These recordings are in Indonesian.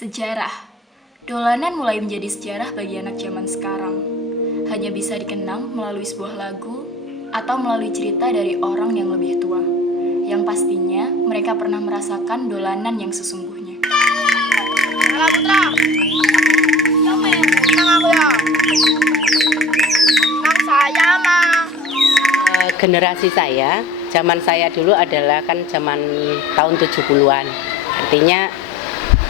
Sejarah. Dolanan mulai menjadi sejarah bagi anak zaman sekarang. Hanya bisa dikenang melalui sebuah lagu atau melalui cerita dari orang yang lebih tua. Yang pastinya mereka pernah merasakan dolanan yang sesungguhnya. Generasi saya, zaman saya dulu adalah kan zaman tahun 70-an. Artinya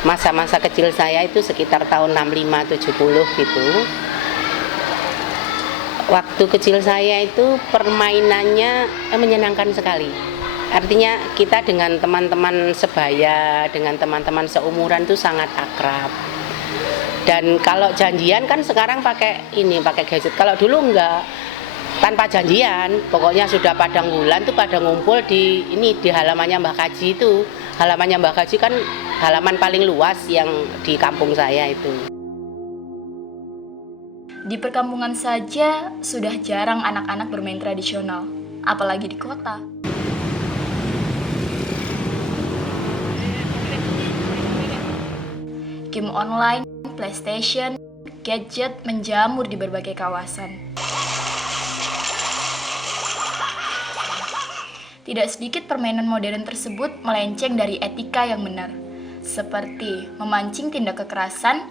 masa-masa kecil saya itu sekitar tahun 65-70 gitu. Waktu kecil saya itu permainannya menyenangkan sekali. Artinya kita dengan teman-teman sebaya, dengan teman-teman seumuran itu sangat akrab. Dan kalau janjian kan sekarang pakai gadget. Kalau dulu enggak, tanpa janjian, pokoknya sudah padang bulan tuh pada ngumpul di halamannya Mbah Kaji itu. Halamannya Mbah Kaji kan halaman paling luas yang di kampung saya itu. Di perkampungan saja sudah jarang anak-anak bermain tradisional, apalagi di kota. Game online, PlayStation, gadget menjamur di berbagai kawasan. Tidak sedikit permainan modern tersebut melenceng dari etika yang benar, seperti memancing tindak kekerasan,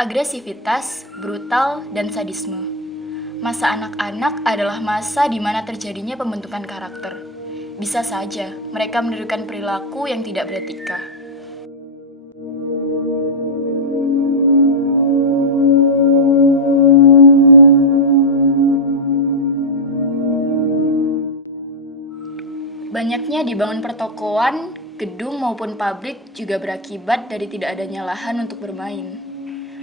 agresivitas, brutal, dan sadisme. Masa anak-anak adalah masa di mana terjadinya pembentukan karakter. Bisa saja mereka menirukan perilaku yang tidak beretika. Banyaknya dibangun pertokoan, gedung maupun pabrik juga berakibat dari tidak adanya lahan untuk bermain.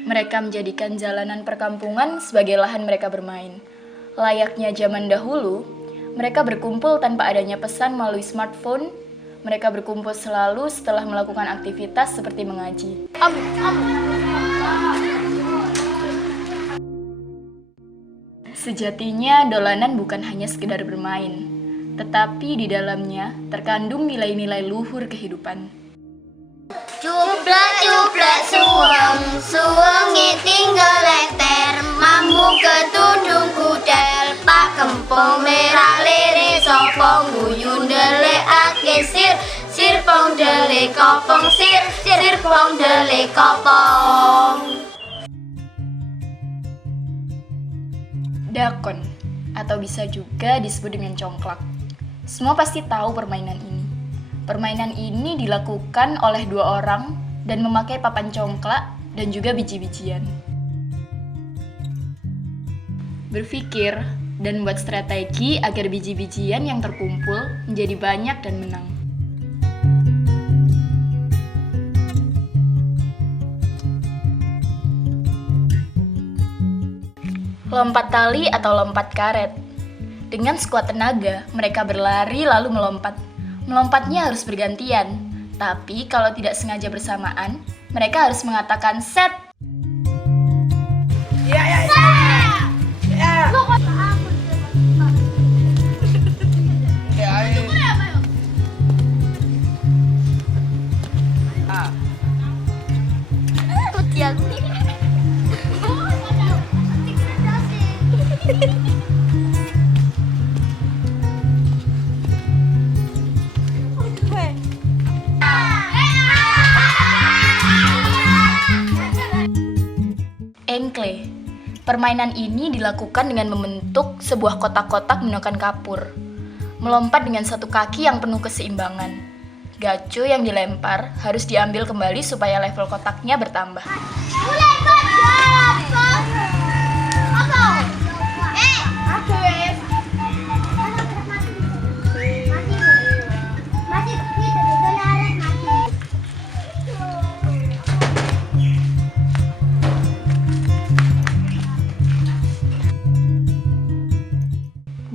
Mereka menjadikan jalanan perkampungan sebagai lahan mereka bermain. Layaknya zaman dahulu, mereka berkumpul tanpa adanya pesan melalui smartphone. Mereka berkumpul selalu setelah melakukan aktivitas seperti mengaji. Sejatinya dolanan bukan hanya sekedar bermain, tetapi di dalamnya terkandung nilai-nilai luhur kehidupan. Cuplak-cuplak suweng tinggal leter, mambu ketundung kudel, pak kempong merah lere, sopong guyun dele ake sir pong dele kopong sir pong dele kopong. Dakon, atau bisa juga disebut dengan congklak. Semua pasti tahu permainan ini. Permainan ini dilakukan oleh dua orang dan memakai papan congklak dan juga biji-bijian. Berpikir dan buat strategi agar biji-bijian yang terkumpul menjadi banyak dan menang. Lompat tali atau lompat karet. Dengan sekuat tenaga, mereka berlari lalu melompat. Melompatnya harus bergantian, tapi kalau tidak sengaja bersamaan, mereka harus mengatakan set. Engkle. Permainan ini dilakukan dengan membentuk sebuah kotak-kotak menggunakan kapur. Melompat dengan satu kaki yang penuh keseimbangan. Gaco yang dilempar harus diambil kembali supaya level kotaknya bertambah.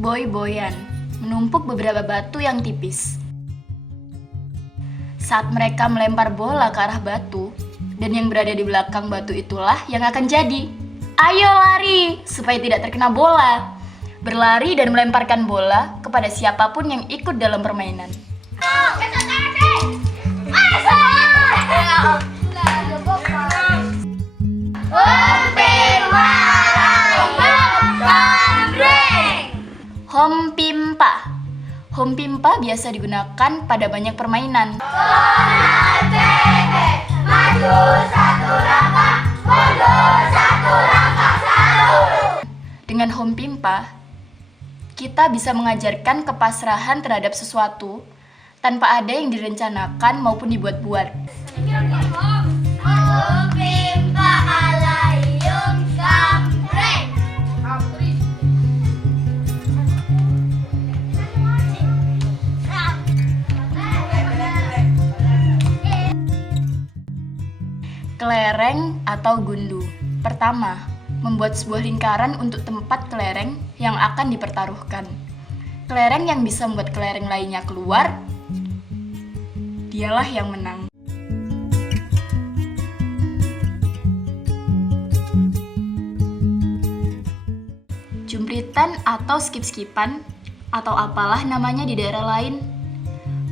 Boy-boyan, menumpuk beberapa batu yang tipis. Saat mereka melempar bola ke arah batu, dan yang berada di belakang batu itulah yang akan jadi. Ayo lari, supaya tidak terkena bola. Berlari dan melemparkan bola kepada siapapun yang ikut dalam permainan. Home pimpa biasa digunakan pada banyak permainan. Dengan home pimpa, kita bisa mengajarkan kepasrahan terhadap sesuatu tanpa ada yang direncanakan maupun dibuat-buat. Kelereng atau gundu. Pertama, membuat sebuah lingkaran untuk tempat kelereng yang akan dipertaruhkan. Kelereng yang bisa membuat kelereng lainnya keluar, dialah yang menang. Jumpritan atau skip-skipan, atau apalah namanya di daerah lain,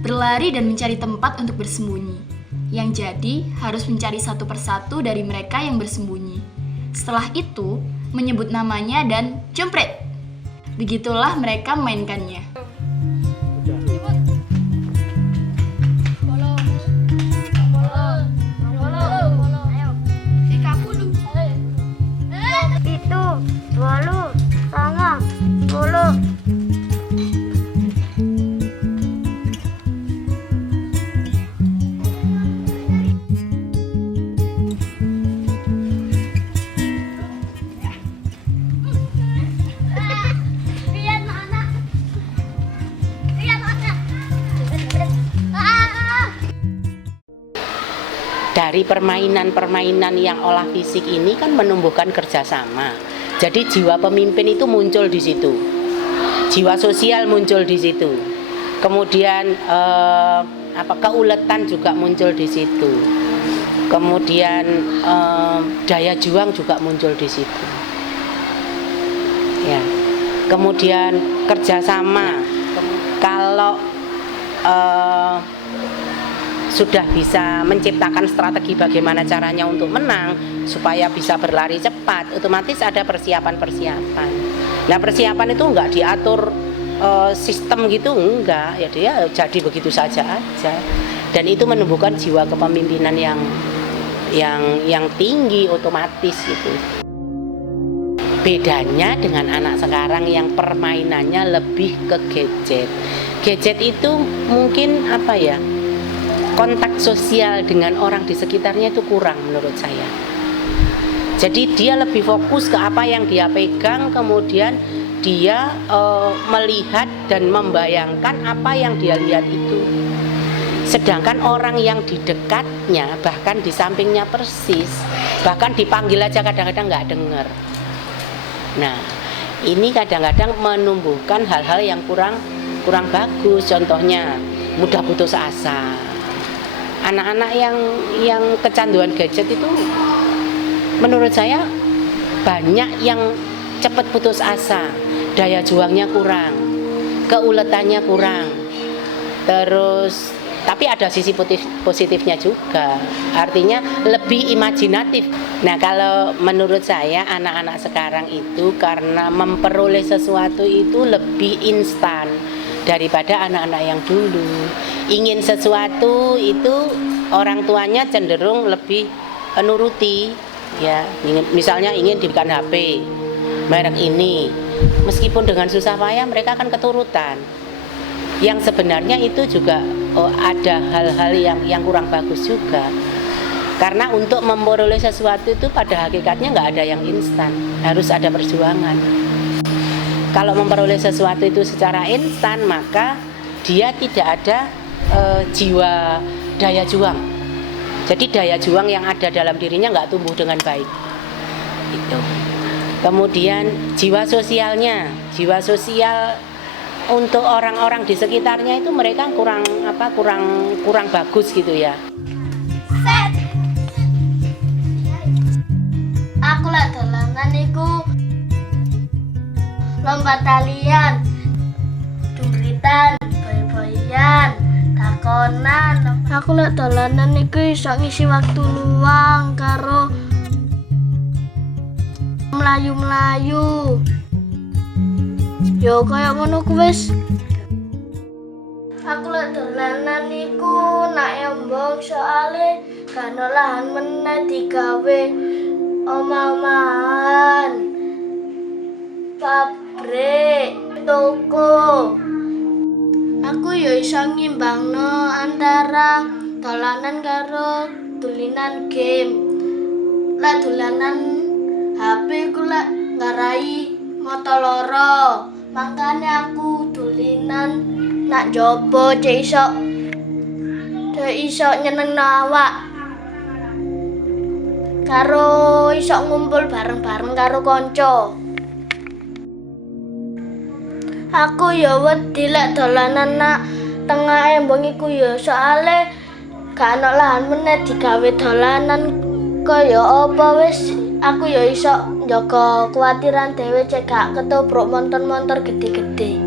berlari dan mencari tempat untuk bersembunyi. Yang jadi harus mencari satu persatu dari mereka yang bersembunyi. Setelah itu, menyebut namanya dan jumprit. Begitulah mereka memainkannya. Itu, 20, 10. Dari permainan-permainan yang olah fisik ini kan menumbuhkan kerjasama. Jadi jiwa pemimpin itu muncul di situ, jiwa sosial muncul di situ. Kemudian keuletan juga muncul di situ. Kemudian daya juang juga muncul di situ. Ya. Kemudian kerjasama. Kalau sudah bisa menciptakan strategi bagaimana caranya untuk menang supaya bisa berlari cepat, otomatis ada persiapan-persiapan. Nah, persiapan itu enggak diatur sistem gitu, enggak, ya dia jadi begitu saja aja. Dan itu menumbuhkan jiwa kepemimpinan yang tinggi otomatis gitu. Bedanya dengan anak sekarang yang permainannya lebih ke gadget. Gadget itu mungkin kontak sosial dengan orang di sekitarnya itu kurang menurut saya. Jadi dia lebih fokus ke apa yang dia pegang, kemudian dia melihat dan membayangkan apa yang dia lihat itu. Sedangkan orang yang di dekatnya, bahkan di sampingnya persis, bahkan dipanggil aja kadang-kadang nggak dengar. Nah, ini kadang-kadang menumbuhkan hal-hal yang kurang bagus. Contohnya mudah putus asa. Anak-anak yang kecanduan gadget itu menurut saya banyak yang cepat putus asa, daya juangnya kurang, keuletannya kurang. Terus tapi ada sisi positifnya juga, artinya lebih imajinatif. Nah, kalau menurut saya anak-anak sekarang itu karena memperoleh sesuatu itu lebih instan daripada anak-anak yang dulu. Ingin sesuatu itu orang tuanya cenderung lebih nuruti, ya. Misalnya ingin dibelikan HP merek ini, meskipun dengan susah payah mereka akan keturutan. Yang sebenarnya itu juga ada hal-hal yang kurang bagus juga. Karena untuk memperoleh sesuatu itu pada hakikatnya nggak ada yang instan, harus ada perjuangan. Kalau memperoleh sesuatu itu secara instan, maka dia tidak ada jiwa daya juang. Jadi daya juang yang ada dalam dirinya nggak tumbuh dengan baik. Itu. Kemudian jiwa sosialnya, jiwa sosial untuk orang-orang di sekitarnya itu mereka kurang bagus gitu ya. Set. Aku lek dolanan iku lompat talian, jumpritan, boy-boyan, takonan. Aku lek dolanan iku iso ngisi waktu luang karo melayu-melayu. Yo kaya ngono ku wis. Aku lek dolanan iku nak embong soalé kan lahan meneh digawe omah-omahan, pabrik, toko. Aku ya iso ngimbangno antara dolanan karo dulinan game. Lek dolanan HP ku lek ngarai mata loro. Makane aku dulinan nak jopo cek iso nyenengno awak. Karo iso ngumpul bareng-bareng karo kanca. Aku ya wedi lek dolanan nak tengah embong iku ya soalé gak ana lahan meneh digawe dolanan kaya apa wis aku ya iso njaga kuwatiran dhewe cek gak ketobrak montor-montor gede-gede.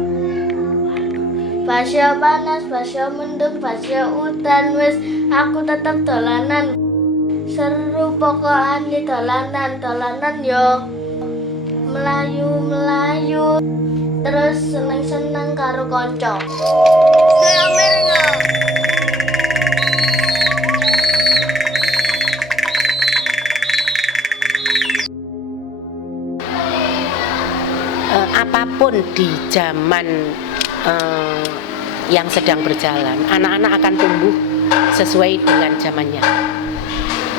Pasya panas, pasya mendung, pasya udan wis aku tetep dolanan. Seru pokokane dolanan yo melayu-melayu terus seneng-seneng karo kanca. Apapun di zaman yang sedang berjalan, anak-anak akan tumbuh sesuai dengan zamannya.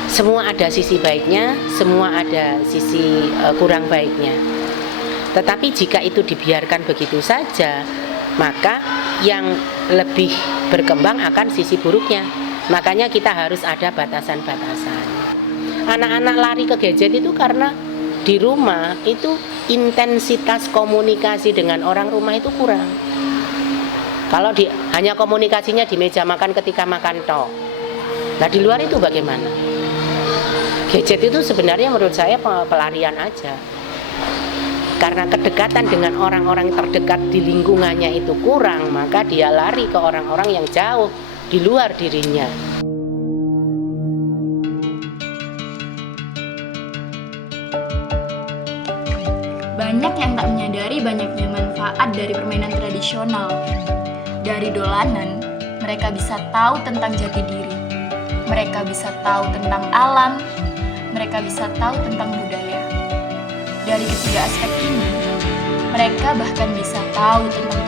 Semua ada sisi baiknya, semua ada sisi kurang baiknya. Tetapi jika itu dibiarkan begitu saja, maka yang lebih berkembang akan sisi buruknya. Makanya kita harus ada batasan-batasan. Anak-anak lari ke gadget itu karena di rumah itu intensitas komunikasi dengan orang rumah itu kurang. Kalau hanya komunikasinya di meja makan ketika makan toh. Nah di luar itu bagaimana? Gadget itu sebenarnya menurut saya pelarian aja. Karena kedekatan dengan orang-orang terdekat di lingkungannya itu kurang, maka dia lari ke orang-orang yang jauh di luar dirinya. Banyak yang tak menyadari banyaknya manfaat dari permainan tradisional. Dari dolanan, mereka bisa tahu tentang jati diri. Mereka bisa tahu tentang alam. Mereka bisa tahu tentang budaya. Dari ketiga aspek ini, mereka bahkan bisa tahu tentang